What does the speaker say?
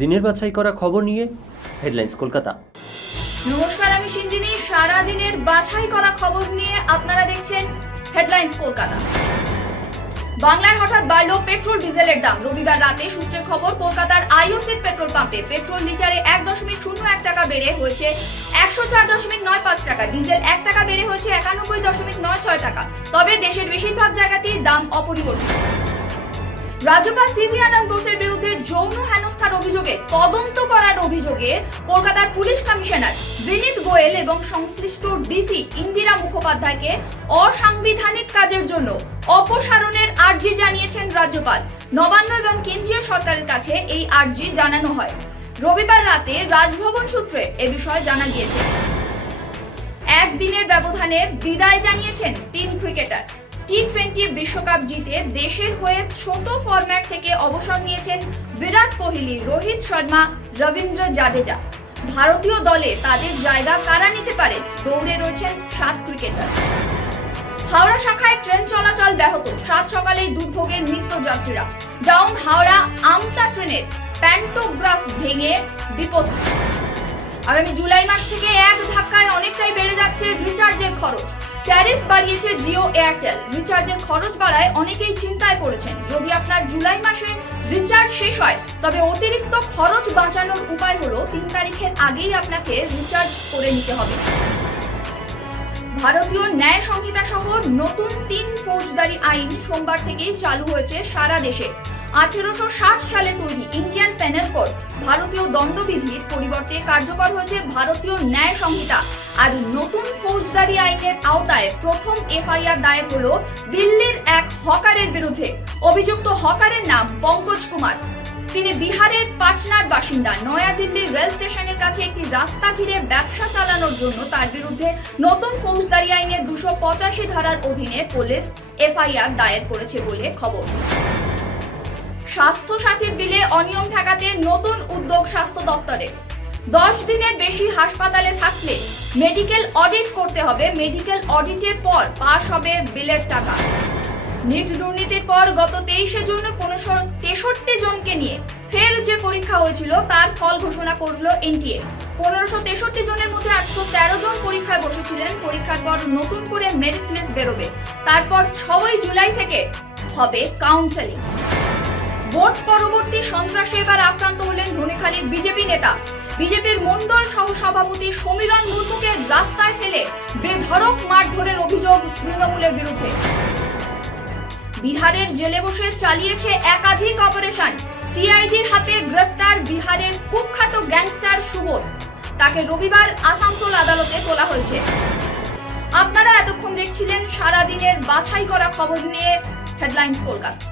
দিনের বাছাই করা খবর নিয়ে হেডলাইন্স কলকাতা। নমস্কার, আমি সিঞ্জিনী সারা দিনের বাছাই করা খবর নিয়ে আপনারা দেখছেন হেডলাইন্স কলকাতা। বাংলায় হঠাৎ বাড়লো পেট্রোল, ডিজেলের দাম। রবিবার রাতে সূত্রের খবর, কলকাতার আইওসিড পেট্রোল পাম্পে পেট্রোল লিটারে এক দশমিক শূন্য এক টাকা বেড়ে হয়েছে একশো চার দশমিক নয় পাঁচ টাকা, ডিজেল এক টাকা বেড়ে হয়েছে একানব্বই দশমিক নয় ছয় টাকা। তবে দেশের বেশিরভাগ জায়গাতেই দাম অপরিবর্তিত। রাজ্যপাল সিভি আনন্দ বোসের বিরুদ্ধে যৌন হেনস্থার অভিযোগে তদন্ত করার অভিযোগে কলকাতার পুলিশ কমিশনার বিনীত গোয়েল এবং সংশ্লিষ্ট ডিসি ইন্দিরা মুখোপাধ্যায়কে অসাংবিধানিক কাজের জন্য অপসারণের আর্জি জানিয়েছেন রাজ্যপাল। নবান্ন এবং কেন্দ্রীয় সরকারের কাছে এই আর্জি জানানো হয়। রবিবার রাতে রাজভবন সূত্রে এ বিষয়ে জানা গিয়েছে। একদিনের ব্যবধানে বিদায় জানিয়েছেন তিন ক্রিকেটার। টি টোয়েন্টি বিশ্বকাপ জিতে দেশের হয়ে ছোট ফরম্যাট থেকে অবসর নিয়েছেন বিরাট কোহলি, রোহিত শর্মা, রবীন্দ্র জাডেজা। ভারতীয় দলে তাদের জায়গা কারা নিতে পারে? দৌড়ে রয়েছেন সাত ক্রিকেটার। হাওড়া শাখায় ট্রেন চলাচল ব্যাহত। সাত সকালেই দুর্ভোগে নিত্যযাত্রীরা। ডাউন হাওড়া আমতা ট্রেনের প্যান্টোগ্রাফ ভেঙে বিপত্তি আগামী জুলাই মাস থেকে এক ধাক্কায় অনেকটাই বেড়ে যাচ্ছে রিচার্জের খরচ। ট্যারিফ বাড়িয়েছে জিও এয়ারটেল। রিচার্জের খরচ বাড়ায় অনেকেই চিন্তায় পড়েছেন। যদি আপনার জুলাই মাসে রিচার্জ শেষ হয়, তবে অতিরিক্ত খরচ বাঁচানোর উপায় হলো তিন তারিখের আগেই আপনাকে রিচার্জ করে নিতে হবে। ভারতীয় ন্যায় সংহিতা সহ নতুন তিন ফৌজদারি আইন সোমবার থেকেই চালু হয়েছে সারা দেশে। আঠেরোশো ষাট সালে তৈরি ইন্ডিয়ান প্যানেল কোড ভারতীয় দণ্ডবিধির পরিবর্তে কার্যকর হয়েছে ভারতীয় ন্যায় সংহিতা। আর নতুন ফৌজদারি আইনের আওতায় প্রথম এফআইআর দায়ের হলো দিল্লির এক হকারের বিরুদ্ধে। অভিযুক্ত হকারের নাম পঙ্কজ কুমার। তিনি বিহারের পাটনার বাসিন্দা। নয়াদিল্লির রেল স্টেশনের কাছে একটি রাস্তা ঘিরে ব্যবসা চালানোর জন্য তার বিরুদ্ধে নতুন ফৌজদারি আইনের দুশো পঁচাশি ধারার অধীনে পুলিশ এফআইআর দায়ের করেছে বলে খবর। স্বাস্থ্য সাথীর বিলে অনিয়ম ঠেকাতে নতুন উদ্যোগ স্বাস্থ্য দপ্তরে। দশ দিনের বেশি হাসপাতালে থাকলে মেডিকেল অডিট করতে হবে। মেডিকেল অডিটের পর পাস হবে বিলের টাকা। নিট দুর্নীতির পর গত তেইশে জুন পনেরোশো তেষট্টি জনকে নিয়ে ফের যে পরীক্ষা হয়েছিল, তার ফল ঘোষণা করল এনটিএ। পনেরোশো তেষট্টি জনের মধ্যে আটশো তেরো জন পরীক্ষায় বসেছিলেন। পরীক্ষার পর নতুন করে মেরিট লিস্ট বেরোবে। তারপর ছয়ই জুলাই থেকে হবে কাউন্সেলিং ভোট পরবর্তী সন্ত্রাসে এবার আক্রান্ত হলেন ধনেখালীর বিজেপি নেতা। বিজেপির মন্ডল সহ সভাপতি সমীরণ মুর্মুকে রাস্তায় ফেলে বেধড়ক মারধরের অভিযোগ তৃণমূলের বিরুদ্ধে। বিহারের জেলে বসে চালিয়েছে একাধিক অপারেশন। সিআইডির হাতে গ্রেফতার বিহারের কুখ্যাত গ্যাংস্টার সুবোধ। তাকে রবিবার আসানসোল আদালতে তোলা হয়েছে। আপনারা এতক্ষণ দেখছিলেন সারাদিনের বাছাই করা খবর নিয়ে হেডলাইন্স কলকাতা।